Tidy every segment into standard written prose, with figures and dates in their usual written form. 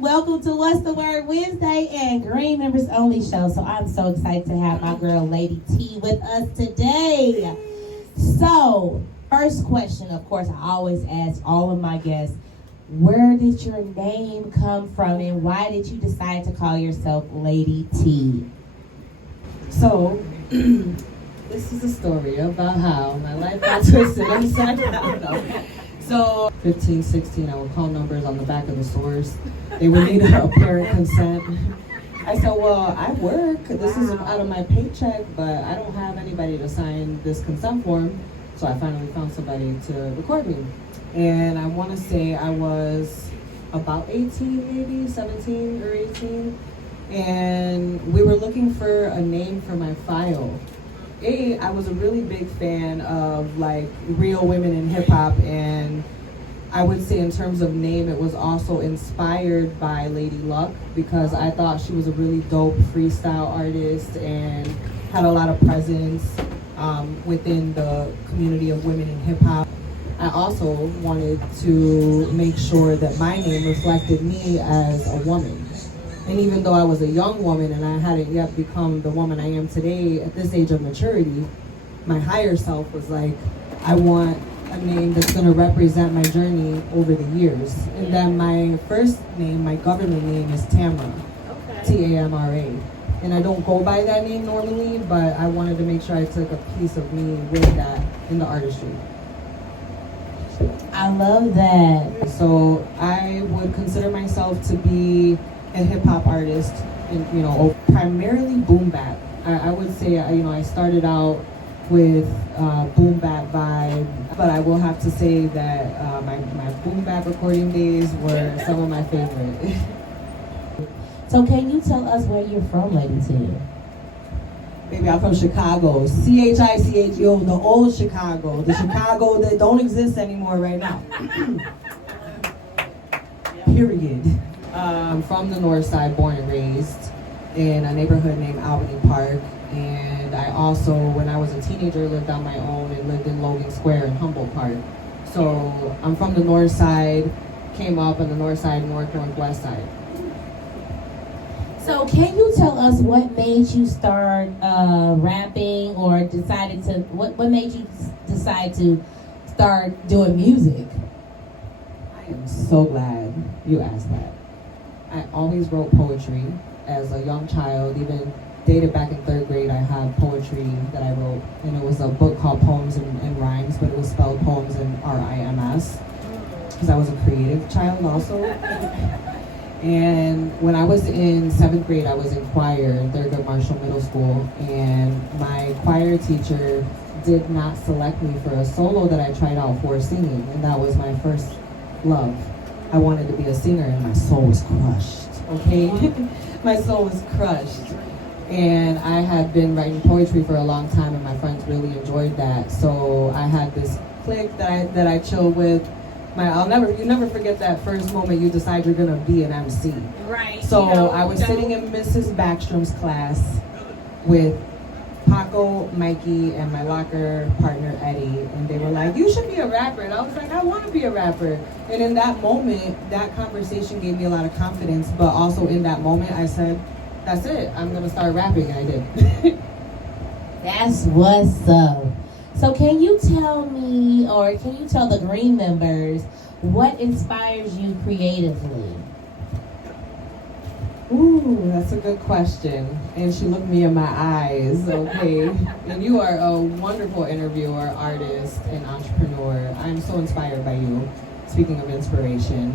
welcome to What's the Word Wednesday and Green Members Only Show. So I'm so excited to have my girl LadyT with us today. So, first question, of course, I always ask all of my guests, where did your name come from and why did you decide to call yourself LadyT? So, this is a story about how my life got twisted upside down. So, 15, 16, I would call numbers on the back of the stores. They would need a parent consent. I said, well, I work. This is out of my paycheck, but I don't have anybody to sign this consent form. So I finally found somebody to record me. And I want to say I was about 18, maybe 17 or 18. And we were looking for a name for my file. I was a really big fan of like real women in hip hop, and I would say in terms of name, it was also inspired by Lady Luck because I thought she was a really dope freestyle artist and had a lot of presence within the community of women in hip hop. I also wanted to make sure that my name reflected me as a woman. And even though I was a young woman and I hadn't yet become the woman I am today at this age of maturity, my higher self was like, I want a name that's going to represent my journey over the years. And then my first name, my government name is Tamra, Tamra. And I don't go by that name normally, but I wanted to make sure I took a piece of me with that in the artistry. I love that. So I would consider myself to be a hip hop artist, and primarily boom bap. I would say I started out with boom bap vibe, but I will have to say that my boom bap recording days were some of my favorite. So can you tell us where you're from, LadyT? Baby, I'm from Chicago, CHICHO, the old Chicago, the Chicago that don't exist anymore right now. Period. I'm from the north side, born and raised in a neighborhood named Albany Park. And I also, when I was a teenager, lived on my own and lived in Logan Square in Humboldt Park. So I'm from the north side, came up on the north side, northwest side. So can you tell us what made you start rapping or what made you decide to start doing music? I am so glad you asked that. I always wrote poetry as a young child, even dated back in 3rd grade. I had poetry that I wrote, and it was a book called Poems and Rhymes, but it was spelled Poems and RIMS, because I was a creative child also. And when I was in 7th grade, I was in choir in Thurgood Marshall Middle School, and my choir teacher did not select me for a solo that I tried out for singing, and that was my first love. I wanted to be a singer, and my soul was crushed, okay? My soul was crushed. And I had been writing poetry for a long time, and my friends really enjoyed that. So I had this clique that I chilled with. You never forget that first moment you decide you're gonna be an MC. Right. So I was sitting in Mrs. Backstrom's class with Paco, Mikey, and my locker partner, Eddie, and they were like, you should be a rapper. And I was like, I want to be a rapper. And in that moment, that conversation gave me a lot of confidence, but also in that moment, I said, that's it, I'm going to start rapping, and I did. That's what's up. So can you tell me, or can you tell the Green Members, what inspires you creatively? Ooh, that's a good question. And she looked me in my eyes, okay? And you are a wonderful interviewer, artist, and entrepreneur. I'm so inspired by you, speaking of inspiration.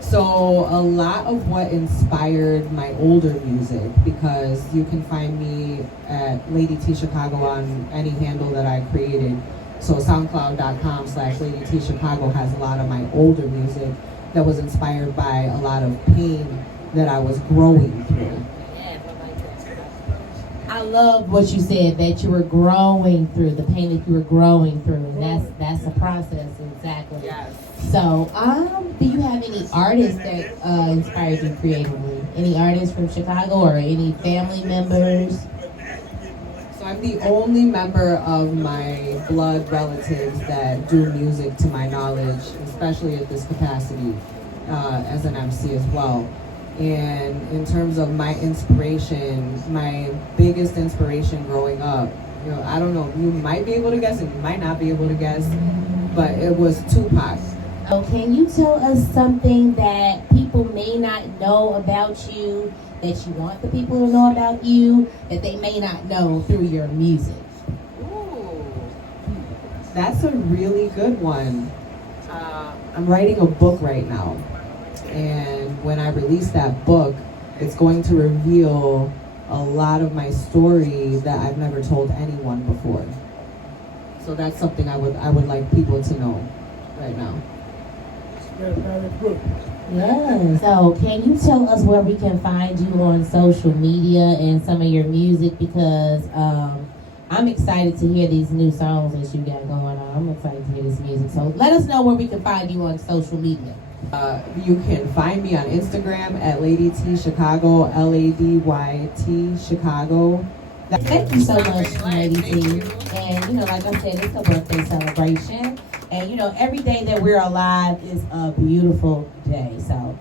So a lot of what inspired my older music, because you can find me at LadyT Chicago on any handle that I created. So soundcloud.com/LadyT Chicago has a lot of my older music that was inspired by a lot of pain that I was growing through. I love what you said, that you were growing through, the pain that you were growing through. And that's a process, exactly. Yes. So, do you have any artists that inspired you creatively? Any artists from Chicago or any family members? So I'm the only member of my blood relatives that do music to my knowledge, especially at this capacity as an MC as well. And in terms of my inspiration, my biggest inspiration growing up, you know, I don't know, you might be able to guess and you might not be able to guess, but it was Tupac. Oh, can you tell us something that people may not know about you, that you want the people to know about you, that they may not know through your music? Ooh, that's a really good one. I'm writing a book right now, and when I release that book, it's going to reveal a lot of my story that I've never told anyone before. So that's something I would like people to know right now. Yeah. So can you tell us where we can find you on social media and some of your music? Because I'm excited to hear these new songs that you got going on. I'm excited to hear this music. So let us know where we can find you on social media. You can find me on Instagram at LadyT Chicago, LadyT Chicago. Thank you so much, LadyT. And you know, like I said, it's a birthday celebration. And you know, every day that we're alive is a beautiful day. So